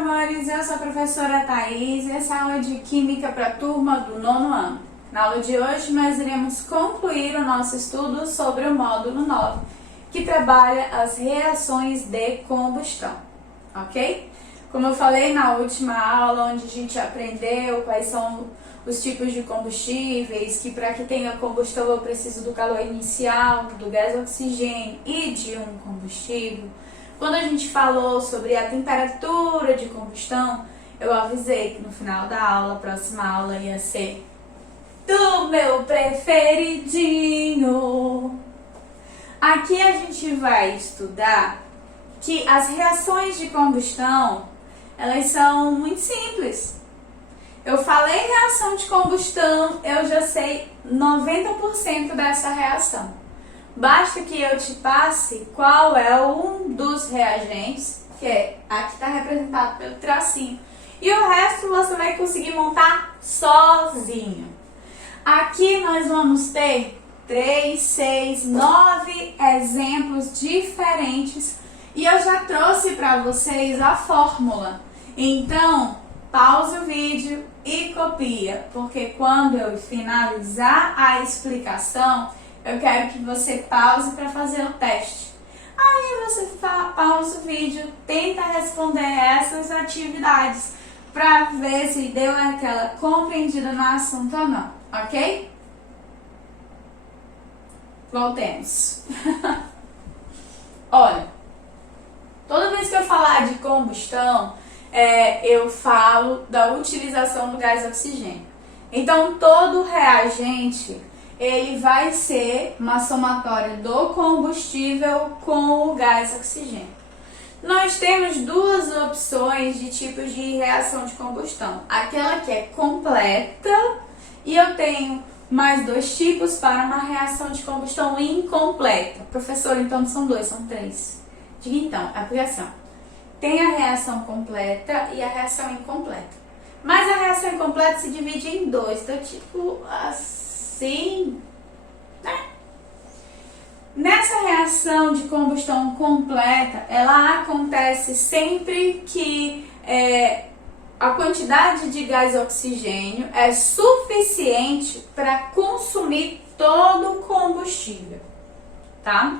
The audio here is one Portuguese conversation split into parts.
amores, eu sou a professora Thaís e essa é a aula de Química para a turma do 9º ano. Na aula de hoje nós iremos concluir o nosso estudo sobre o módulo 9, que trabalha as reações de combustão, ok? Como eu falei na última aula, onde a gente aprendeu quais são os tipos de combustíveis, que para que tenha combustão eu preciso do calor inicial, do gás oxigênio e de um combustível. Quando a gente falou sobre a temperatura de combustão, eu avisei que no final da aula, a próxima aula ia ser do meu preferidinho. Aqui a gente vai estudar que as reações de combustão, elas são muito simples. Eu falei reação de combustão, eu já sei 90% dessa reação. Basta que eu te passe qual é um dos reagentes, que é aqui está representado pelo tracinho. E o resto você vai conseguir montar sozinho. Aqui nós vamos ter 3, 6, 9 exemplos diferentes. E eu já trouxe para vocês a fórmula. Então, pause o vídeo e copia, porque quando eu finalizar a explicação, eu quero que você pause para fazer o teste. Aí você pausa o vídeo, tenta responder essas atividades para ver se deu aquela compreendida no assunto ou não, ok? Voltemos. Olha, toda vez que eu falar de combustão, eu falo da utilização do gás oxigênio. Então, todo reagente ele vai ser uma somatória do combustível com o gás oxigênio. Nós temos duas opções de tipos de reação de combustão. Aquela que é completa e eu tenho mais dois tipos para uma reação de combustão incompleta. Professor, então são dois, são três. Diga então, aplicação. Tem a reação completa e a reação incompleta. Mas a reação incompleta se divide em dois, então tipo assim, né? Nessa reação de combustão completa, ela acontece sempre que a quantidade de gás oxigênio é suficiente para consumir todo o combustível, tá?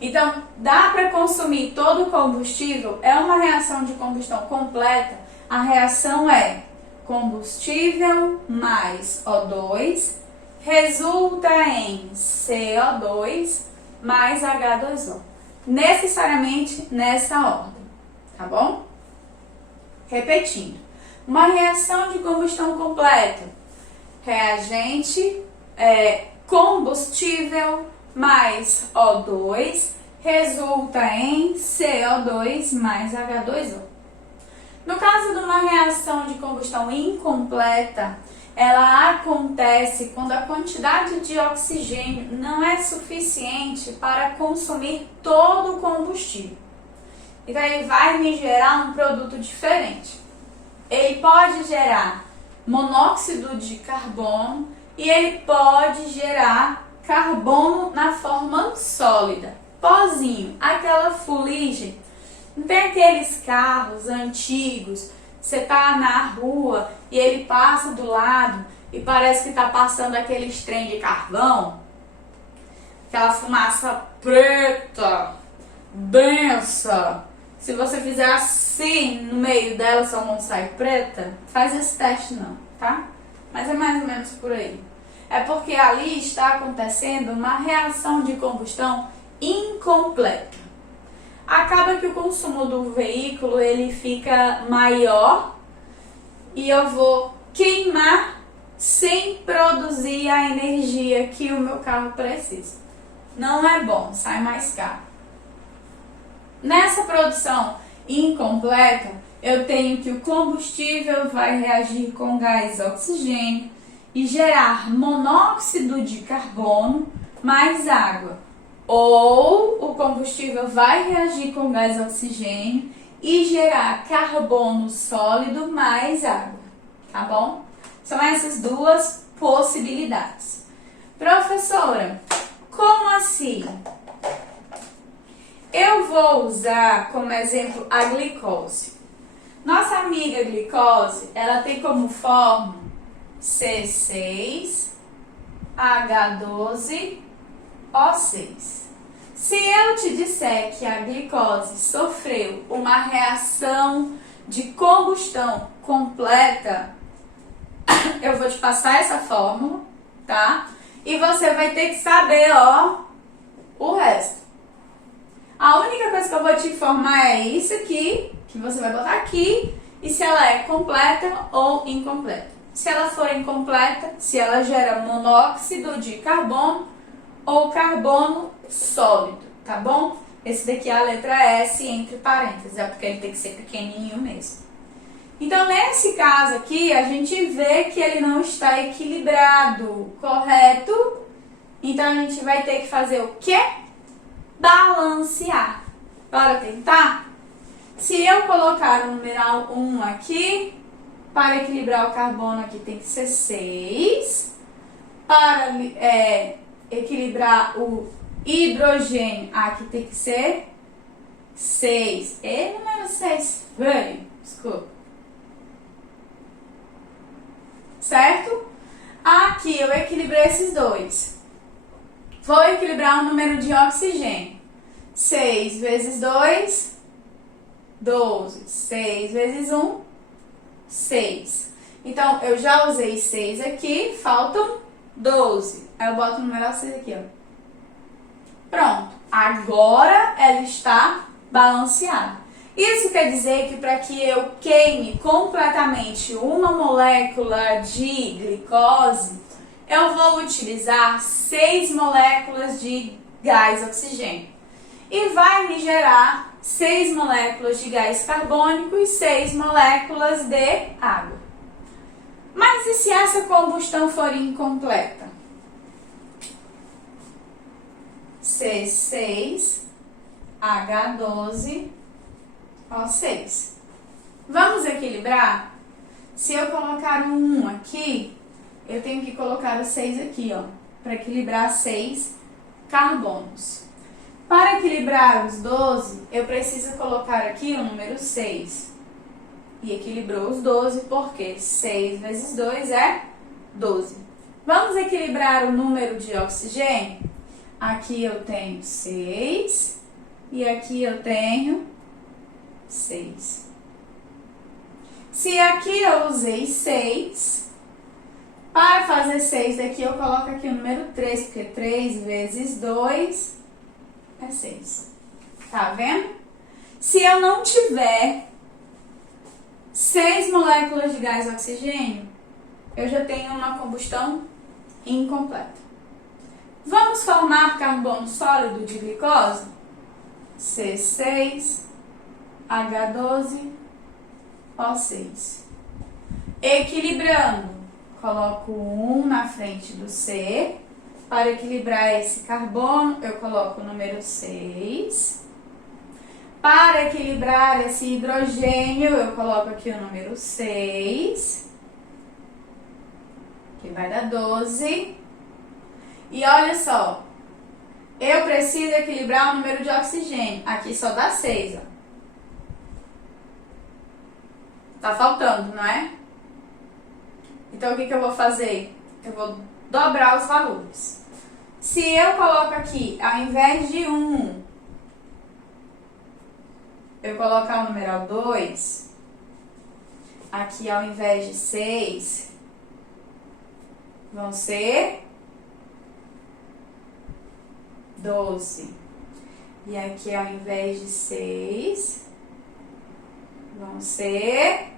Então, dá para consumir todo o combustível, é uma reação de combustão completa. A reação é combustível mais O2 resulta em CO2 mais H2O. Necessariamente nessa ordem, tá bom? Repetindo. Uma reação de combustão completa. Reagente combustível mais O2 resulta em CO2 mais H2O. No caso de uma reação de combustão incompleta, ela acontece quando a quantidade de oxigênio não é suficiente para consumir todo o combustível. Então, ele vai me gerar um produto diferente. Ele pode gerar monóxido de carbono e ele pode gerar carbono na forma sólida, pozinho, aquela fuligem. Não tem aqueles carros antigos, você tá na rua e ele passa do lado e parece que tá passando aqueles trem de carvão, aquela fumaça preta, densa. Se você fizer assim no meio dela, sua mão sai preta, faz esse teste não, tá? Mas é mais ou menos por aí. É porque ali está acontecendo uma reação de combustão incompleta. Acaba que o consumo do veículo ele fica maior e eu vou queimar sem produzir a energia que o meu carro precisa. Não é bom, sai mais caro. Nessa produção incompleta, eu tenho que o combustível vai reagir com gás oxigênio e gerar monóxido de carbono mais água. Ou o combustível vai reagir com gás oxigênio e gerar carbono sólido mais água, tá bom? São essas duas possibilidades. Professora, como assim? Eu vou usar como exemplo a glicose. Nossa amiga glicose, ela tem como fórmula C6H12O6. Se eu te disser que a glicose sofreu uma reação de combustão completa, eu vou te passar essa fórmula, tá? E você vai ter que saber, ó, o resto. A única coisa que eu vou te informar é isso aqui, que você vai botar aqui, e se ela é completa ou incompleta. Se ela for incompleta, se ela gera monóxido de carbono ou carbono sólido, tá bom? Esse daqui é a letra S entre parênteses, é porque ele tem que ser pequenininho mesmo. Então, nesse caso aqui, a gente vê que ele não está equilibrado, correto? Então, a gente vai ter que fazer o quê? Balancear. Bora tentar? Se eu colocar o numeral 1 aqui, para equilibrar o carbono aqui tem que ser 6. Para equilibrar o hidrogênio aqui tem que ser 6. E número 6, veio, desculpa. Certo? Aqui eu equilibrei esses dois. Vou equilibrar o número de oxigênio. 6 vezes 2, 12. 6 vezes 1, 6. Então, eu já usei 6 aqui, faltam 12. Aí eu boto o numeral 6 aqui, ó. Pronto. Agora ela está balanceada. Isso quer dizer que para que eu queime completamente uma molécula de glicose, eu vou utilizar 6 moléculas de gás oxigênio. E vai me gerar 6 moléculas de gás carbônico e 6 moléculas de água. Mas e se essa combustão for incompleta? C6H12O6. Vamos equilibrar? Se eu colocar um 1 aqui, eu tenho que colocar o 6 aqui, ó, para equilibrar 6 carbonos. Para equilibrar os 12, eu preciso colocar aqui o número 6. E equilibrou os 12, porque 6 vezes 2 é 12. Vamos equilibrar o número de oxigênio? Aqui eu tenho 6 e aqui eu tenho 6. Se aqui eu usei 6, para fazer 6 daqui eu coloco aqui o número 3, porque 3 vezes 2 é 6. Tá vendo? Se eu não tiver 6 moléculas de gás oxigênio, eu já tenho uma combustão incompleta. Vamos formar carbono sólido de glicose? C6H12O6. Equilibrando, coloco 1 na frente do C. Para equilibrar esse carbono, eu coloco o número 6. Para equilibrar esse hidrogênio, eu coloco aqui o número 6, que vai dar 12. E olha só, eu preciso equilibrar o número de oxigênio. Aqui só dá 6, ó. Tá faltando, não é? Então, o que eu vou fazer? Eu vou dobrar os valores. Se eu coloco aqui, ao invés de 1, eu colocar o numeral 2, aqui ao invés de 6, vão ser 12. E aqui ao invés de 6, vão ser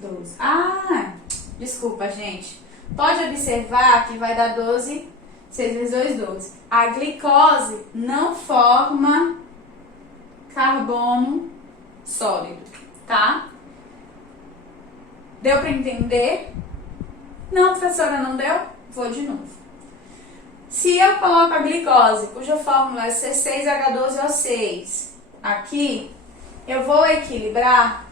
12. Ah, desculpa, gente. Pode observar que vai dar 12, 6 vezes 2, 12. A glicose não forma carbono sólido, tá? Deu para entender? Não, professora, não deu? Vou de novo. Se eu coloco a glicose, cuja fórmula é C6H12O6, aqui, eu vou equilibrar,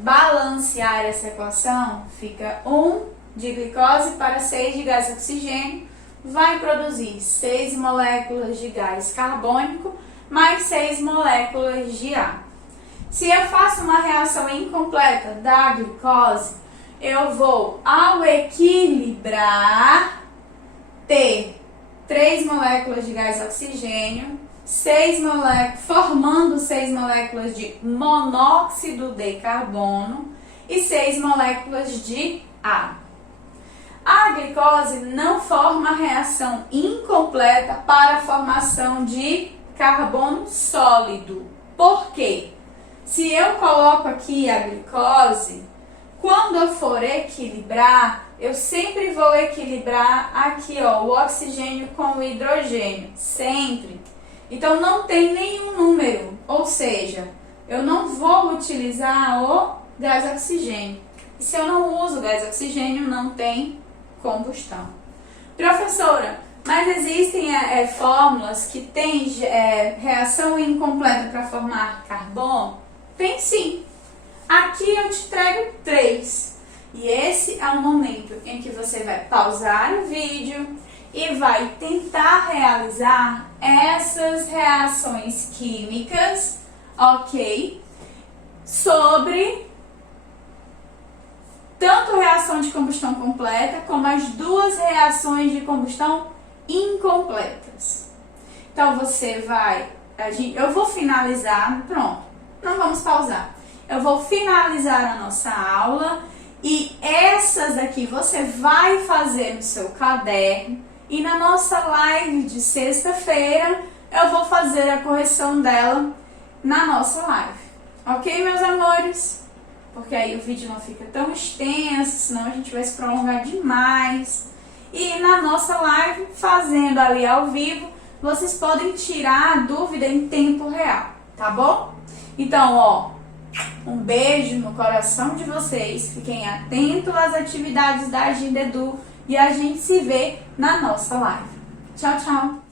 balancear essa equação, fica 1 de glicose para 6 de gás oxigênio, vai produzir 6 moléculas de gás carbônico mais 6 moléculas de água. Se eu faço uma reação incompleta da glicose, eu vou, ao equilibrar, ter 3 moléculas de gás oxigênio, formando 6 moléculas de monóxido de carbono e 6 moléculas de água. A glicose não forma reação incompleta para a formação de carbono sólido. Por quê? Se eu coloco aqui a glicose, quando eu for equilibrar, eu sempre vou equilibrar aqui, ó, o oxigênio com o hidrogênio, sempre. Então não tem nenhum número, ou seja, eu não vou utilizar o gás oxigênio. E se eu não uso gás oxigênio, não tem combustão. Professora, mas existem fórmulas que têm reação incompleta para formar carbono? Tem sim. Aqui eu te trago 3. E esse é o momento em que você vai pausar o vídeo e vai tentar realizar essas reações químicas, ok? Sobre tanto reação de combustão completa como as 2 reações de combustão incompletas. Então você vai, eu vou finalizar, pronto, não vamos pausar. Eu vou finalizar a nossa aula e essas daqui você vai fazer no seu caderno e na nossa live de sexta-feira eu vou fazer a correção dela na nossa live. Ok, meus amores? Porque aí o vídeo não fica tão extenso, senão a gente vai se prolongar demais. E na nossa live, fazendo ali ao vivo, vocês podem tirar a dúvida em tempo real, tá bom? Então, ó, um beijo no coração de vocês, fiquem atentos às atividades da Agenda Edu e a gente se vê na nossa live. Tchau, tchau!